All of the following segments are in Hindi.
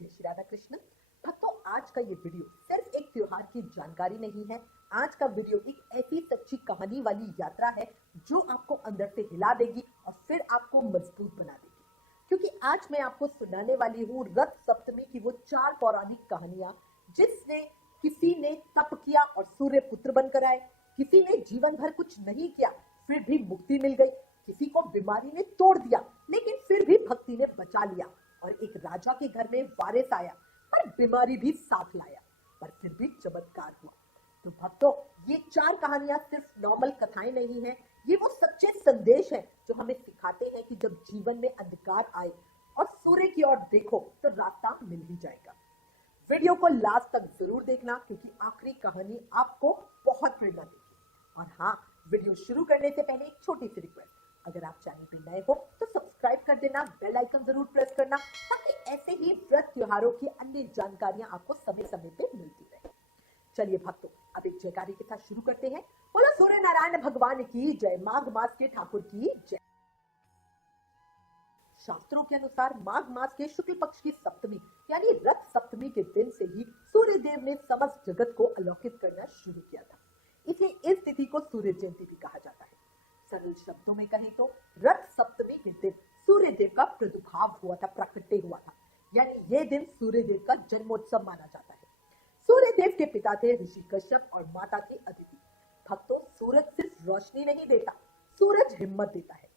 जय श्री राधा कृष्ण। भक्तों, आज का ये वीडियो सिर्फ एक त्योहार की जानकारी नहीं है। आज का वीडियो एक ऐसी सच्ची कहानी वाली यात्रा है जो आपको अंदर से हिला देगी और फिर आपको मजबूत बना देगी। क्योंकि आज मैं आपको सुनाने वाली हूँ रथ सप्तमी की वो 4 पौराणिक कहानियां जिसने किसी ने तप किया और सूर्य पुत्र बनकर आए, किसी ने जीवन भर कुछ नहीं किया फिर भी मुक्ति मिल गई, किसी को बीमारी ने तोड़ दिया लेकिन फिर भी भक्ति ने बचा लिया, और एक राजा के घर में वारिस आया पर बीमारी भी साथ लाया पर फिर भी चमत्कार हुआ। तो भक्तों, ये 4 कहानियां सिर्फ नॉर्मल कथाएं नहीं है, ये वो सच्चे संदेश है जो हमें सिखाते हैं कि जब जीवन में अंधकार आए और सूर्य की ओर देखो तो रास्ता मिल ही जाएगा। वीडियो को लास्ट तक जरूर देखना क्योंकि आखिरी कहानी आपको बहुत प्रेरणा देगी। और हाँ, वीडियो शुरू करने से पहले एक छोटी सी रिक्वेस्ट, अगर आप चैनल पर नए हो तो सब्सक्राइब कर देना, बेल आइकन जरूर प्रेस करना ताकि ऐसे ही व्रत त्योहारों की अन्य जानकारियां आपको समय समय पे मिलती रहे। चलिए भक्तों, अब एक जयकारी के साथ शुरू करते हैं। बोलो सूर्य नारायण भगवान की जय, माघ मास के ठाकुर की जय। शास्त्रों के अनुसार माघ मास के शुक्ल पक्ष की सप्तमी यानी रथ सप्तमी के दिन से ही सूर्य देव ने समस्त जगत को अलौकित करना शुरू किया था। इसलिए इस तिथि को सूर्य जयंती भी कहा जाता है। सरल शब्दों में कहें तो रथ सप्तमी के दिन सूर्य देव का प्रादुर्भाव हुआ था, प्रकटे हुआ था, यानी ये दिन सूर्य देव का जन्मोत्सव माना जाता है। सूर्य देव के पिता थे ऋषि कश्यप और माता थी अदिति। भक्तों, सूरज सिर्फ रोशनी नहीं देता, सूरज हिम्मत देता है,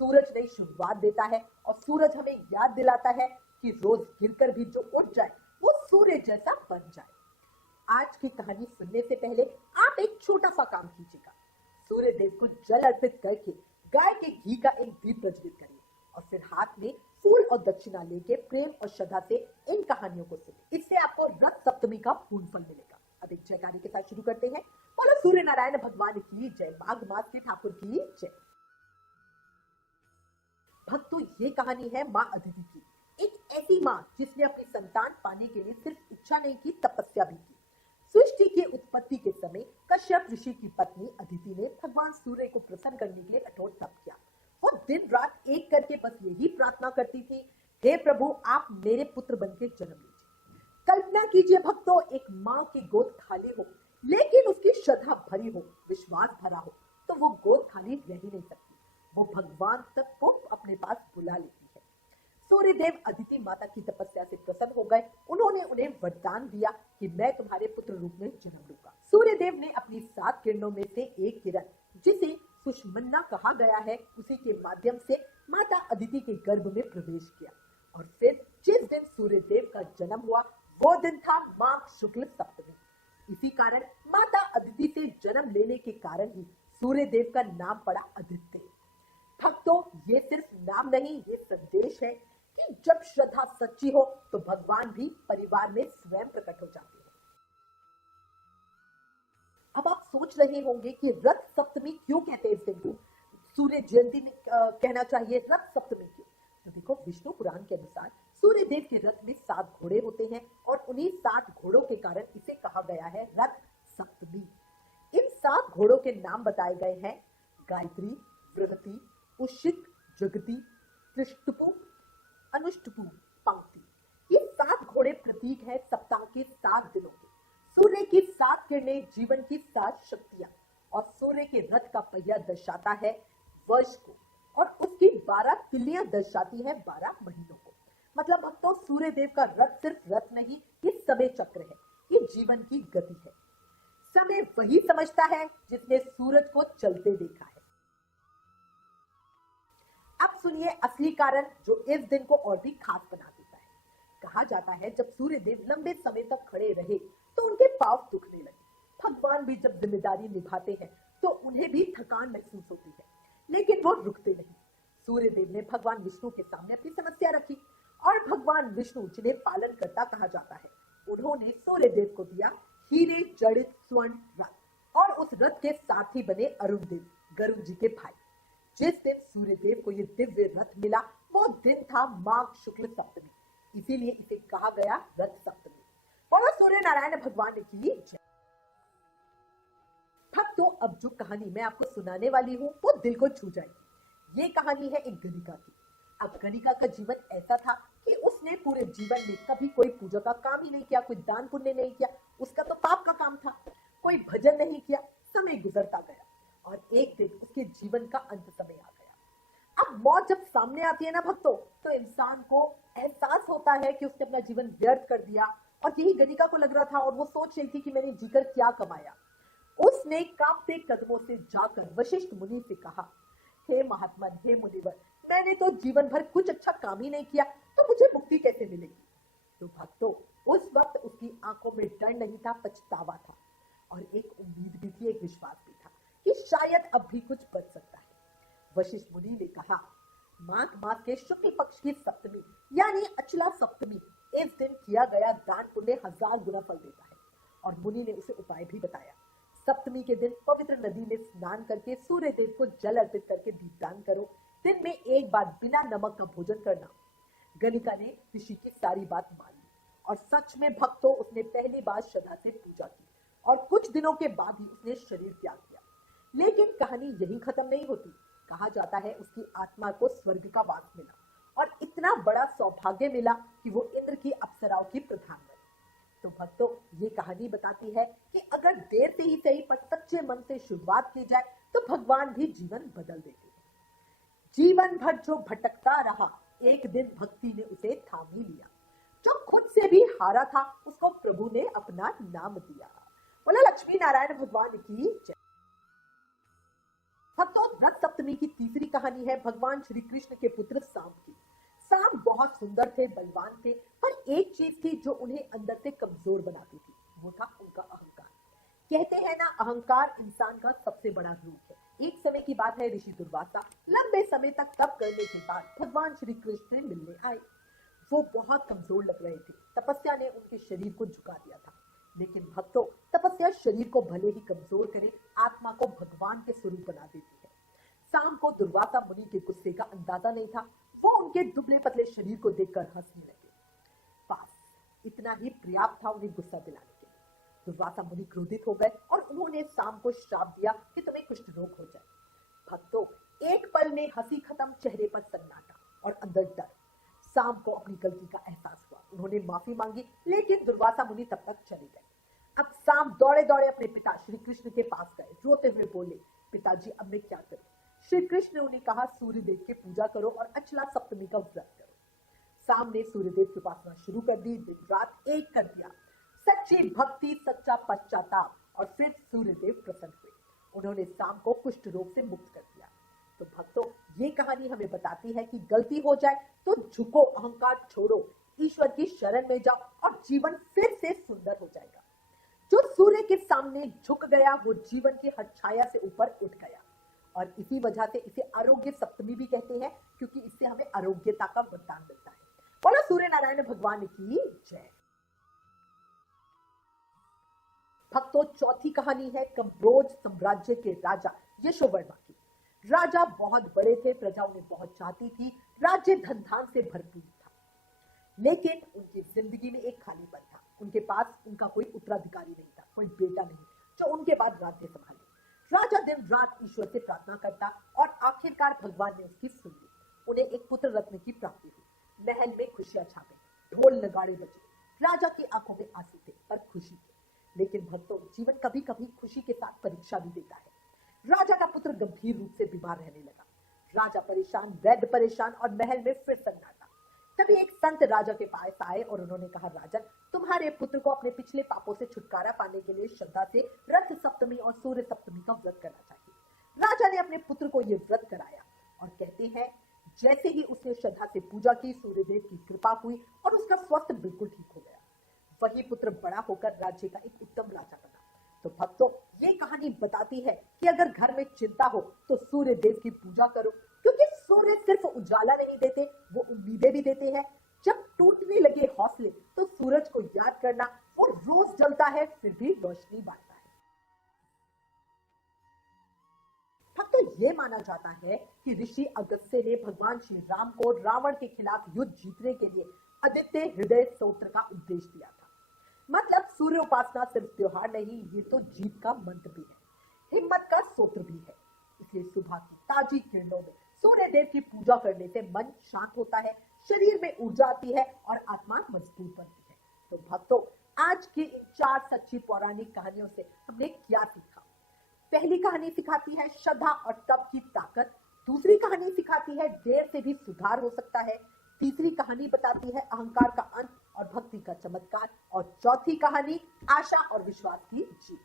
सूरज नई शुरुआत देता है और सूरज हमें याद दिलाता है कि रोज गिरकर भी जो उठ जाए वो सूर्य जैसा बन जाए। आज की कहानी सुनने से पहले आप एक छोटा सा काम कीजिएगा। सूर्य देव को जल अर्पित करके गाय के घी का एक दीप प्रज्वलित करिए और फिर हाथ में फूल और दक्षिणा लेके प्रेम और श्रद्धा से इन कहानियों को सुनिए। इससे आपको रथ सप्तमी का पूर्ण फल मिलेगा। अब एक जयकारी के साथ शुरू करते हैं। बोलो सूर्य नारायण भगवान की जय, माघ मास के ठाकुर की जय। भक्तों, ये कहानी है माँ अदिति की, एक ऐसी माँ जिसने अपनी संतान पाने के लिए सिर्फ इच्छा नहीं की, तपस्या भी की। सृष्टि की उत्पत्ति के समय कश्यप ऋषि की पत्नी अदिति ने भगवान सूर्य को प्रसन्न करने के लिए कठोर तप किया। वो दिन रात एक करके बस यही प्रार्थना करती थी, हे प्रभु, आप मेरे पुत्र बनके जन्म लीजिए। कल्पना कीजिए भक्तों, एक माँ की गोद खाली हो लेकिन उसकी श्रद्धा भरी हो, विश्वास भरा हो, तो वो गोद खाली रह ही नहीं सकती, वो भगवान तक को अपने पास बुला लेती है। सूर्य देव अदिति माता की तपस्या से प्रसन्न हो गए। उन्होंने उन्हें वरदान दिया कि मैं तुम्हारे पुत्र रूप में जन्म लूंगा। सूर्य देव ने अपनी 7 किरणों में से एक किरण, जिसे सुषमन्ना कहा गया है, उसी के माध्यम से माता अदिति के गर्भ में प्रवेश किया। और फिर जिस दिन सूर्य देव का जन्म हुआ वो दिन था माघ शुक्ल सप्तमी। इसी कारण माता अदिति से जन्म लेने के कारण ही सूर्य देव का नाम पड़ा आदित्य। भक्तों, ये सिर्फ नाम नहीं, ये संदेश है कि जब श्रद्धा सच्ची हो तो भगवान भी परिवार में स्वयं प्रकट हो जाते हैं। अब आप सोच रहे होंगे कि रथ सप्तमी क्यों कहते हैं इस दिन को, सूर्य जयंती में कहना चाहिए रथ सप्तमी क्यों? तो देखो, विष्णु पुराण के अनुसार सूर्य देव के रथ में 7 घोड़े होते हैं और उन्हीं 7 घोड़ों के कारण इसे कहा गया है रथ सप्तमी। इन 7 घोड़ों के नाम बताए गए हैं गायत्री, बृहति, उषित, जगति, त्रिष्टपु, अनुष्टपु, पंक्ति। ये 7 घोड़े प्रतीक है सप्ताह के 7 दिनों के। सूर्य की 7 किरणें जीवन की 7 शक्तियां, और सूर्य के रथ का पहिया दर्शाता है वर्ष को और उसकी 12 तिल्लियां दर्शाती है 12 महीनों को। मतलब भक्तों, सूर्य देव का रथ सिर्फ रथ नहीं, ये समय चक्र है, ये जीवन की गति है। समय वही समझता है जिसने सूरज को चलते देखा है। अब सुनिए असली कारण जो इस दिन को और भी खास बना देता है। कहा जाता है जब सूर्य देव लंबे समय तक खड़े रहे तो उनके पांव दुखने लगे। भगवान भी जब जिम्मेदारी निभाते हैं तो उन्हें भी थकान महसूस होती है, लेकिन वो रुकते नहीं। सूर्य देव ने भगवान विष्णु के सामने अपनी समस्या रखी और भगवान विष्णु, जिन्हें पालन करता कहा जाता है, उन्होंने सूर्य देव को दिया हीरे जड़ित स्वर्ण रथ और उस रथ के साथ ही बने अरुण देव, गरुड़ जी के भाई। जिस दिन सूर्य देव को ये दिव्य रथ मिला वो दिन था माघ शुक्ल सप्तमी, इसीलिए इसे कहा गया रथ सप्तमी। बोलो सूर्य नारायण भगवान की जय। भक्तों, अब जो कहानी मैं आपको सुनाने वाली हूँ वो दिल को छू जाएगी। ये कहानी है एक गणिका की। अब गणिका का जीवन ऐसा था कि उस उसने पूरे जीवन में कभी कोई पूजा का काम ही नहीं किया, कोई दान पुण्य नहीं किया, उसका तो पाप का काम था। कोई भजन नहीं किया। समय गुजरता गया और एक दिन उसके जीवन का अंत समय आ गया। अब मौत जब सामने आती है ना भक्तों, तो इंसान को एहसास होता है कि उसने अपना जीवन व्यर्थ कर दिया। और यही गणिका को लग रहा था और वो सोच रही थी कि मैंने जीकर क्या कमाया। उसने कांपते कदमों से जाकर वशिष्ठ मुनि से कहा, हे महात्मन, हे मुनिवर, मैंने तो जीवन भर कुछ अच्छा काम ही नहीं किया, तो मुझे मुक्ति कैसे मिलेगी। तो भक्तों, उस वक्त उसकी आंखों में डर नहीं था, पछतावा था और एक उम्मीद भी थी, एक विश्वास भी था कि शायद अब भी कुछ बच सकता है। वशिष्ठ मुनि ने कहा, माघ मास के शुक्ल पक्ष की सप्तमी यानी अचला सप्तमी, इस दिन किया गया दान पुण्य 1000 गुना फल देता है। और मुनि ने उसे उपाय भी बताया। सप्तमी के दिन पवित्र नदी में स्नान करके सूर्य देव को जल अर्पित करके दीपदान करो। दिन में एक बार बिना नमक का भोजन करना। गणिका ने ऋषि की सारी बात मान ली और सच में भक्तों, उसने पहली बार श्रद्धा से पूजा की और कुछ दिनों के बाद ही उसने शरीर त्याग किया। लेकिन कहानी यही खत्म नहीं होती। कहा जाता है उसकी आत्मा को स्वर्ग का वास मिला और इतना बड़ा सौभाग्य मिला कि वो इंद्र की अप्सराओं की प्रधान बनी। तो भक्तों, ये कहानी बताती है कि अगर देर से ही सही पर सच्चे मन से शुरुआत की जाए तो भगवान भी जीवन बदल देते हैं। जीवन भर जो भटकता रहा, एक दिन भक्ति ने उसे थाम ही लिया। जो खुद से भी हारा था, उसको प्रभु ने अपना नाम दिया। बोला लक्ष्मी नारायण भगवान की जय। भक्तों, रथ सप्तमी की तीसरी कहानी है भगवान श्री कृष्ण के पुत्र साम की। साम बहुत सुंदर थे, बलवान थे, पर एक चीज थी जो उन्हें अंदर से कमजोर बनाती थी, वो था उनका अहंकार। कहते हैं ना, अहंकार इंसान का सबसे बड़ा रूप है। एक समय की बात है, ऋषि दुर्वासा लंबे समय तक तप करने के बाद भगवान श्री कृष्ण से मिलने आए। वो बहुत कमजोर लग रहे थे। तपस्या ने उनके शरीर को झुका दिया था। लेकिन भक्तों, तपस्या शरीर को भले ही कमजोर करे, आत्मा को भगवान के स्वरूप बना देती है। साम को दुर्वासा मुनि के गुस्से का अंदाजा नहीं था। वो उनके दुबले पतले शरीर को देखकर हंसने लगे। बस इतना ही पर्याप्त था उन्हें गुस्सा दिलाने के लिए। दुर्वासा मुनि क्रोधित हो गए और उन्होंने साम को श्राप दिया कि तुम्हें कुष्ठ रोग हो जाए। भक्तों, एक पल में हंसी खत्म, चेहरे पर सन्नाटा और अंदर डर। साम को अपनी गलती का एहसास हुआ। उन्होंने माफी मांगी, लेकिन दुर्वासा मुनि तब तक चले गए। अब साम दौड़े दौड़े अपने पिता श्री कृष्ण के पास गए। रोते हुए बोले, पिताजी, अब मैं क्या करूं। श्री कृष्ण ने उन्हें कहा, सूर्य देव की पूजा करो और अचला सप्तमी का व्रत करो। साम ने सूर्य देव की उपासना शुरू कर दी, दिन रात एक कर दिया। सच्ची भक्ति, सच्चा पश्चाताप, और फिर सूर्य देव प्रसन्न हुए। उन्होंने साम को कुष्ठ रोग से मुक्त कर दिया। तो भक्तों, ये कहानी हमें बताती है कि गलती हो जाए तो झुको, अहंकार छोड़ो, ईश्वर की शरण में जाओ और जीवन फिर से सुंदर हो जाएगा। जो सूर्य के सामने झुक गया, वो जीवन की हर छाया से ऊपर उठ गया। और इसी वजह से इसे आरोग्य सप्तमी भी कहते हैं, क्योंकि इससे हमें आरोग्यता का वरदान मिलता है। बोलो सूर्य नारायण भगवान की जय। भक्तों, चौथी कहानी है कम्बोज साम्राज्य के राजा यशोवर्मा की। राजा बहुत बड़े थे, प्रजा उन्हें बहुत चाहती थी, राज्य धन धान से भरपूर था। लेकिन उनकी जिंदगी में एक खालीपन था। उनके पास उनका कोई उत्तराधिकारी नहीं था, कोई बेटा नहीं जो उनके बाद राज्य संभाले। राजा दिन रात ईश्वर से प्रार्थना करता और आखिरकार भगवान ने उसकी सुन ली। उन्हें एक पुत्र रत्न की प्राप्ति हुई। महल में खुशियां छा गई, ढोल नगाड़े बजे। राजा की आंखों में आंसू थे पर खुशी थी। लेकिन भक्तों, जीवन कभी कभी खुशी के साथ परीक्षा भी देता है। राजा का पुत्र गंभीर रूप से बीमार रहने लगा। राजा परेशान, वैद्य परेशान और महल में फिर सन्नाटा। तभी एक संत राजा के पास आए और उन्होंने कहा, राजन, तुम्हारे पुत्र को अपने पिछले पापों से छुटकारा पाने के लिए श्रद्धा से रथ सप्तमी और सूर्य सप्तमी का व्रत करना चाहिए। राजा ने अपने पुत्र को यह व्रत कराया और कहते हैं, जैसे ही उसने श्रद्धा से पूजा की, सूर्यदेव की कृपा हुई और उसका स्वास्थ्य बिल्कुल ठीक हो गया। वही पुत्र बड़ा होकर राज्य का एक उत्तम राजा बना। तो भक्तों, ये कहानी बताती है कि अगर घर में चिंता हो तो सूर्य देव की पूजा करो, क्योंकि सूर्य सिर्फ उजाला नहीं देते, वो उम्मीदें भी देते हैं। जब टूटने लगे हौसले तो सूरज को याद करना, वो रोज जलता है फिर भी रोशनी बांटता है। भक्तों, ये माना जाता है कि ऋषि अगस्त्य ने भगवान श्री राम को रावण के खिलाफ युद्ध जीतने के लिए आदित्य हृदय स्तोत्र का उपदेश दिया था। मतलब सूर्य उपासना सिर्फ त्योहार नहीं, ये तो जीत का मंत्र भी है, हिम्मत का सूत्र भी है। इसलिए सुबह की ताजी किरणों में सूर्य देव की पूजा करने से मन शांत होता है, शरीर में ऊर्जा आती है और आत्मा मजबूत बनती है। तो भक्तों, आज की इन 4 सच्ची पौराणिक कहानियों से हमने क्या सीखा? पहली कहानी सिखाती है श्रद्धा और तप की ताकत। दूसरी कहानी सिखाती है देर से भी सुधार हो सकता है। तीसरी कहानी बताती है अहंकार का अंत और भक्ति का चमत्कार। और चौथी कहानी आशा और विश्वास की जीत।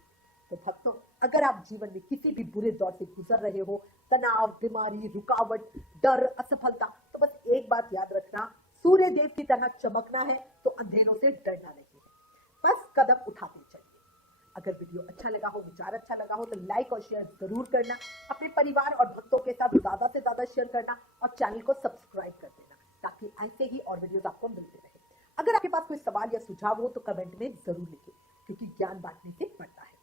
तो भक्तों, अगर आप जीवन में किसी भी बुरे दौर से गुजर रहे हो, तनाव, बीमारी, रुकावट, डर, असफलता, तो बस एक बात याद रखना, सूर्य देव की तरह चमकना है तो अंधेरों से डरना नहीं है। बस कदम उठाते चलिए। अगर वीडियो अच्छा लगा हो, विचार अच्छा लगा हो, तो लाइक और शेयर जरूर करना। अपने परिवार और भक्तों के साथ ज्यादा से ज्यादा शेयर करना और चैनल को सब्सक्राइब कर देना, ताकि ऐसे ही और वीडियोस आपको मिलते रहे। अगर आपके पास कोई सवाल या सुझाव हो तो कमेंट में जरूर लिखें, क्योंकि ज्ञान बांटने से बढ़ता है।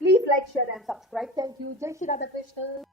Please like, share and subscribe. Thank you. जय श्री राधा कृष्ण।